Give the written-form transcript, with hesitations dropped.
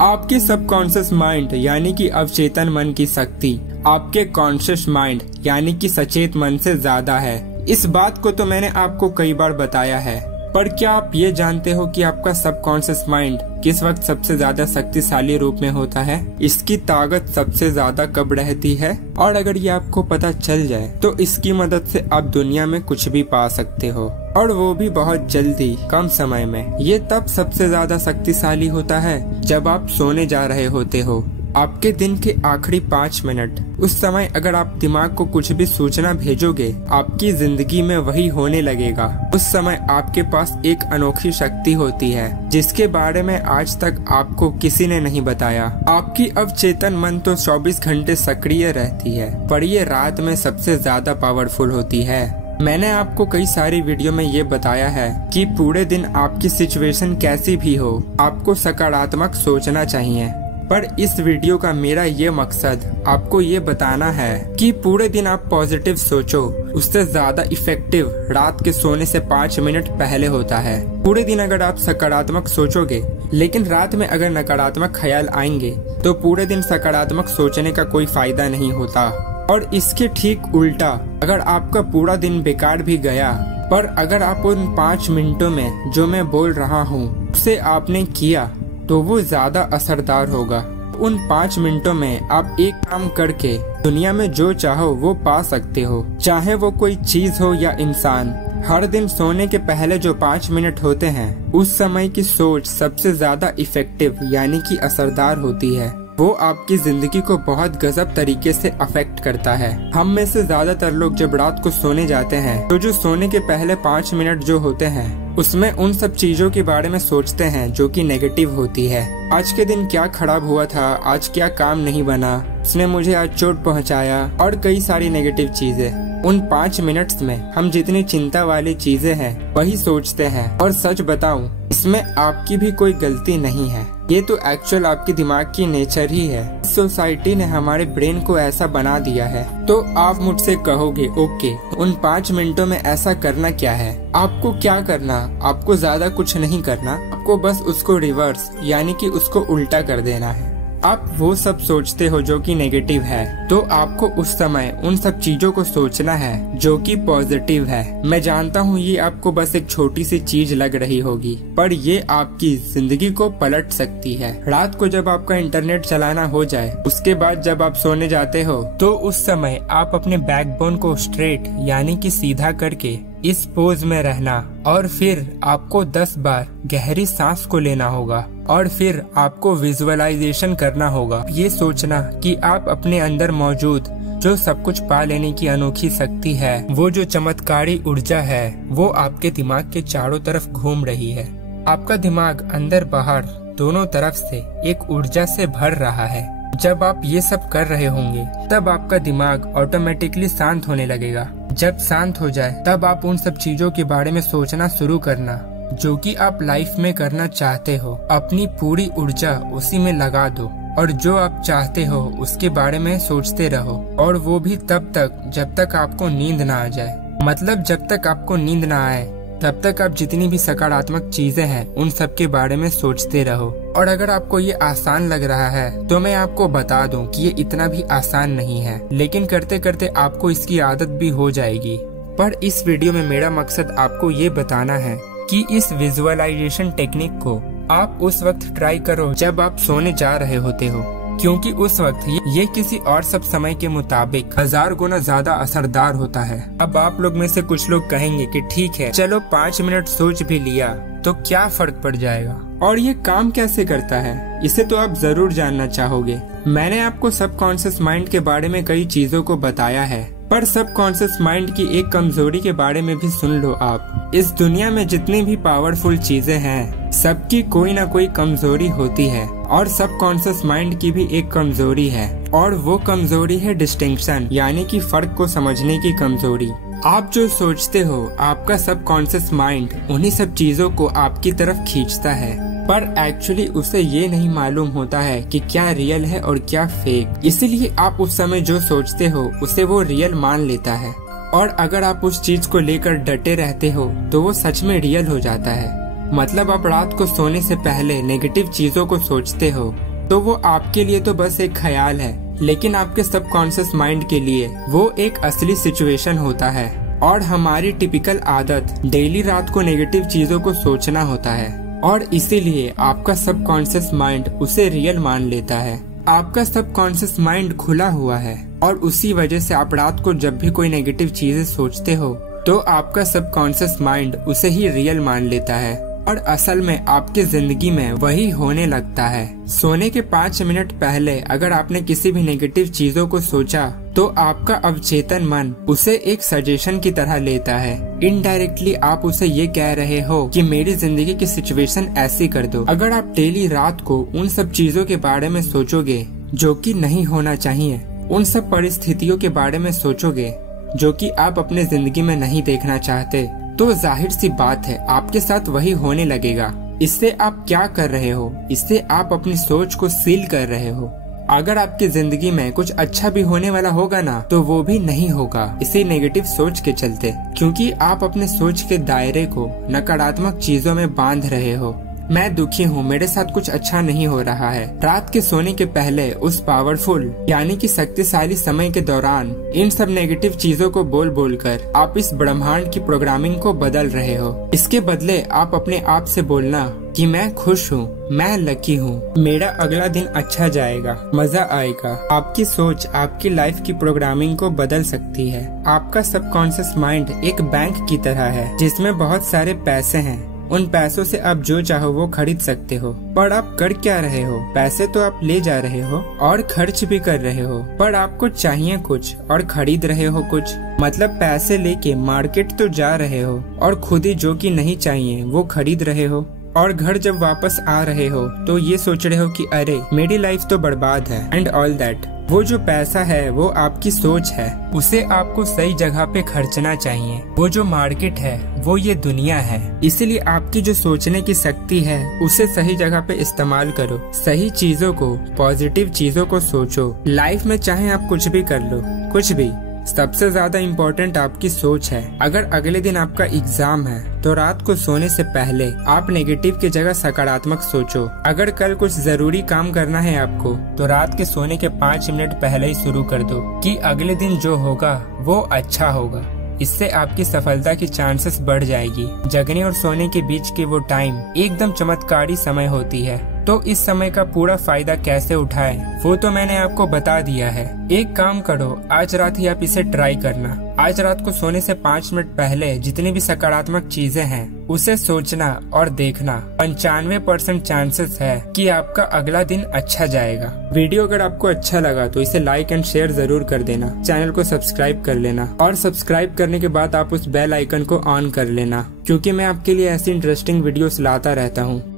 आपके subconscious mind यानी कि अवचेतन मन की शक्ति आपके कॉन्शियस माइंड यानी कि सचेत मन से ज्यादा है। इस बात को तो मैंने आपको कई बार बताया है, पर क्या आप ये जानते हो कि आपका सबकॉन्शियस माइंड किस वक्त सबसे ज्यादा शक्तिशाली रूप में होता है? इसकी ताकत सबसे ज्यादा कब रहती है? और अगर ये आपको पता चल जाए तो इसकी मदद से आप दुनिया में कुछ भी पा सकते हो, और वो भी बहुत जल्दी, कम समय में। ये तब सबसे ज्यादा शक्तिशाली होता है जब आप सोने जा रहे होते हो। आपके दिन के आखिरी 5 मिनट, उस समय अगर आप दिमाग को कुछ भी सूचना भेजोगे, आपकी जिंदगी में वही होने लगेगा। उस समय आपके पास एक अनोखी शक्ति होती है जिसके बारे में आज तक आपको किसी ने नहीं बताया। आपकी अवचेतन मन तो 24 घंटे सक्रिय रहती है, पर ये रात में सबसे ज्यादा पावरफुल होती है। मैंने आपको कई सारी वीडियो में ये बताया है कि पूरे दिन आपकी सिचुएशन कैसी भी हो, आपको सकारात्मक सोचना चाहिए। पर इस वीडियो का मेरा ये मकसद आपको ये बताना है कि पूरे दिन आप पॉजिटिव सोचो, उससे ज्यादा इफेक्टिव रात के सोने से 5 मिनट पहले होता है। पूरे दिन अगर आप सकारात्मक सोचोगे, लेकिन रात में अगर नकारात्मक ख्याल आएंगे, तो पूरे दिन सकारात्मक सोचने का कोई फायदा नहीं होता। और इसके ठीक उल्टा, अगर आपका पूरा दिन बेकार भी गया, पर अगर आप उन 5 मिनटों में जो मैं बोल रहा हूँ उसे आपने किया, तो वो ज्यादा असरदार होगा। उन 5 मिनटों में आप एक काम करके दुनिया में जो चाहो वो पा सकते हो, चाहे वो कोई चीज हो या इंसान। हर दिन सोने के पहले जो 5 मिनट होते हैं, उस समय की सोच सबसे ज्यादा इफेक्टिव यानी कि असरदार होती है। वो आपकी जिंदगी को बहुत गजब तरीके से अफेक्ट करता है। हम में से ज्यादातर लोग जब रात को सोने जाते हैं, तो जो सोने के पहले 5 मिनट जो होते हैं, उसमें उन सब चीजों के बारे में सोचते हैं जो कि नेगेटिव होती है। आज के दिन क्या खराब हुआ था, आज क्या काम नहीं बना, उसने मुझे आज चोट पहुंचाया, और कई सारी नेगेटिव चीजें। उन 5 मिनट्स में हम जितनी चिंता वाली चीजें हैं वही सोचते हैं। और सच बताऊं, इसमें आपकी भी कोई गलती नहीं है, ये तो एक्चुअल आपके दिमाग की नेचर ही है। सोसाइटी ने हमारे ब्रेन को ऐसा बना दिया है। तो आप मुझसे कहोगे, ओके, उन 5 मिनटों में ऐसा करना क्या है? आपको क्या करना? आपको ज्यादा कुछ नहीं करना, आपको बस उसको रिवर्स यानी कि उसको उल्टा कर देना है। आप वो सब सोचते हो जो कि नेगेटिव है, तो आपको उस समय उन सब चीजों को सोचना है जो कि पॉजिटिव है। मैं जानता हूँ ये आपको बस एक छोटी सी चीज लग रही होगी, पर ये आपकी जिंदगी को पलट सकती है। रात को जब आपका इंटरनेट चलाना हो जाए, उसके बाद जब आप सोने जाते हो, तो उस समय आप अपने बैकबोन को स्ट्रेट यानी कि सीधा करके इस पोज में रहना, और फिर आपको 10 बार गहरी सांस को लेना होगा, और फिर आपको विजुअलाइजेशन करना होगा। ये सोचना कि आप अपने अंदर मौजूद जो सब कुछ पा लेने की अनोखी शक्ति है, वो जो चमत्कारी ऊर्जा है, वो आपके दिमाग के चारों तरफ घूम रही है। आपका दिमाग अंदर बाहर दोनों तरफ से एक ऊर्जा से भर रहा है। जब आप ये सब कर रहे होंगे, तब आपका दिमाग ऑटोमेटिकली शांत होने लगेगा। जब शांत हो जाए, तब आप उन सब चीजों के बारे में सोचना शुरू करना जो कि आप लाइफ में करना चाहते हो। अपनी पूरी ऊर्जा उसी में लगा दो, और जो आप चाहते हो उसके बारे में सोचते रहो, और वो भी तब तक जब तक आपको नींद ना आ जाए। मतलब जब तक आपको नींद ना आए, तब तक आप जितनी भी सकारात्मक चीजें हैं उन सब के बारे में सोचते रहो। और अगर आपको ये आसान लग रहा है, तो मैं आपको बता दूं कि ये इतना भी आसान नहीं है, लेकिन करते करते आपको इसकी आदत भी हो जाएगी। पर इस वीडियो में मेरा मकसद आपको ये बताना है कि इस विजुअलाइजेशन टेक्निक को आप उस वक्त ट्राई करो जब आप सोने जा रहे होते हो, क्योंकि उस वक्त ये किसी और सब समय के मुताबिक 1000 गुना ज्यादा असरदार होता है। अब आप लोग में से कुछ लोग कहेंगे कि ठीक है, चलो 5 मिनट सोच भी लिया तो क्या फर्क पड़ जाएगा, और ये काम कैसे करता है, इसे तो आप जरूर जानना चाहोगे। मैंने आपको सबकॉन्शियस माइंड के बारे में कई चीजों को बताया है, पर सबकॉन्शियस माइंड की एक कमजोरी के बारे में भी सुन लो आप। इस दुनिया में जितनी भी पावरफुल चीजें हैं, सबकी कोई ना कोई कमजोरी होती है, और सबकॉन्शियस माइंड की भी एक कमजोरी है, और वो कमजोरी है डिस्टिंक्शन यानी कि फर्क को समझने की कमजोरी। आप जो सोचते हो, आपका सबकॉन्शियस माइंड उन्हीं सब चीजों को आपकी तरफ खींचता है, पर एक्चुअली उसे ये नहीं मालूम होता है कि क्या रियल है और क्या फेक। इसीलिए आप उस समय जो सोचते हो उसे वो रियल मान लेता है, और अगर आप उस चीज को लेकर डटे रहते हो तो वो सच में रियल हो जाता है। मतलब आप रात को सोने से पहले नेगेटिव चीजों को सोचते हो, तो वो आपके लिए तो बस एक ख्याल है, लेकिन आपके सबकॉन्शियस माइंड के लिए वो एक असली सिचुएशन होता है। और हमारी टिपिकल आदत डेली रात को नेगेटिव चीजों को सोचना होता है, और इसीलिए आपका सबकॉन्शियस माइंड उसे रियल मान लेता है। आपका सबकॉन्शियस माइंड खुला हुआ है, और उसी वजह से आप रात को जब भी कोई नेगेटिव चीजें सोचते हो तो आपका सबकॉन्शियस माइंड उसे ही रियल मान लेता है, और असल में आपकी जिंदगी में वही होने लगता है। सोने के 5 मिनट पहले अगर आपने किसी भी नेगेटिव चीजों को सोचा तो आपका अवचेतन मन उसे एक सजेशन की तरह लेता है। इनडायरेक्टली आप उसे ये कह रहे हो कि मेरी जिंदगी की सिचुएशन ऐसी कर दो। अगर आप डेली रात को उन सब चीजों के बारे में सोचोगे जो कि नहीं होना चाहिए, उन सब परिस्थितियों के बारे में सोचोगे जो कि आप अपने जिंदगी में नहीं देखना चाहते, तो जाहिर सी बात है आपके साथ वही होने लगेगा। इससे आप क्या कर रहे हो? इससे आप अपनी सोच को सील कर रहे हो। अगर आपकी जिंदगी में कुछ अच्छा भी होने वाला होगा ना, तो वो भी नहीं होगा इसी नेगेटिव सोच के चलते, क्योंकि आप अपने सोच के दायरे को नकारात्मक चीजों में बांध रहे हो। मैं दुखी हूँ, मेरे साथ कुछ अच्छा नहीं हो रहा है। रात के सोने के पहले उस पावरफुल यानी कि शक्तिशाली समय के दौरान इन सब नेगेटिव चीजों को बोल बोल कर आप इस ब्रह्मांड की प्रोग्रामिंग को बदल रहे हो। इसके बदले आप अपने आप से बोलना कि मैं खुश हूँ, मैं लकी हूँ, मेरा अगला दिन अच्छा जाएगा, मजा आएगा। आपकी सोच आपकी लाइफ की प्रोग्रामिंग को बदल सकती है। आपका सबकॉन्शियस माइंड एक बैंक की तरह है जिसमें बहुत सारे पैसे हैं। उन पैसों से आप जो चाहो वो खरीद सकते हो, पर आप कर क्या रहे हो? पैसे तो आप ले जा रहे हो और खर्च भी कर रहे हो, पर आपको चाहिए कुछ और खरीद रहे हो कुछ। मतलब पैसे लेके मार्केट तो जा रहे हो और खुद ही जो कि नहीं चाहिए वो खरीद रहे हो, और घर जब वापस आ रहे हो तो ये सोच रहे हो कि अरे मेरी लाइफ तो बर्बाद है एंड ऑल दैट। वो जो पैसा है वो आपकी सोच है, उसे आपको सही जगह पे खर्चना चाहिए। वो जो मार्केट है वो ये दुनिया है, इसलिए आपकी जो सोचने की शक्ति है उसे सही जगह पे इस्तेमाल करो। सही चीजों को, पॉजिटिव चीजों को सोचो। लाइफ में चाहे आप कुछ भी कर लो, कुछ भी, सबसे ज्यादा इम्पोर्टेंट आपकी सोच है। अगर अगले दिन आपका एग्जाम है तो रात को सोने से पहले आप नेगेटिव की जगह सकारात्मक सोचो। अगर कल कुछ जरूरी काम करना है आपको तो रात के सोने के 5 मिनट पहले ही शुरू कर दो कि अगले दिन जो होगा वो अच्छा होगा। इससे आपकी सफलता की चांसेस बढ़ जाएगी। जगने और सोने के बीच के वो टाइम एकदम चमत्कारी समय होती है, तो इस समय का पूरा फायदा कैसे उठाएं वो तो मैंने आपको बता दिया है। एक काम करो, आज रात ही आप इसे ट्राई करना। आज रात को सोने से 5 मिनट पहले जितनी भी सकारात्मक चीजें हैं उसे सोचना और देखना। 95% चांसेस है कि आपका अगला दिन अच्छा जाएगा। वीडियो अगर आपको अच्छा लगा तो इसे लाइक एंड शेयर जरूर कर देना। चैनल को सब्सक्राइब कर लेना, और सब्सक्राइब करने के बाद आप उस बेल आइकन को ऑन कर लेना, क्योंकि मैं आपके लिए ऐसी इंटरेस्टिंग वीडियोस लाता रहता हूँ।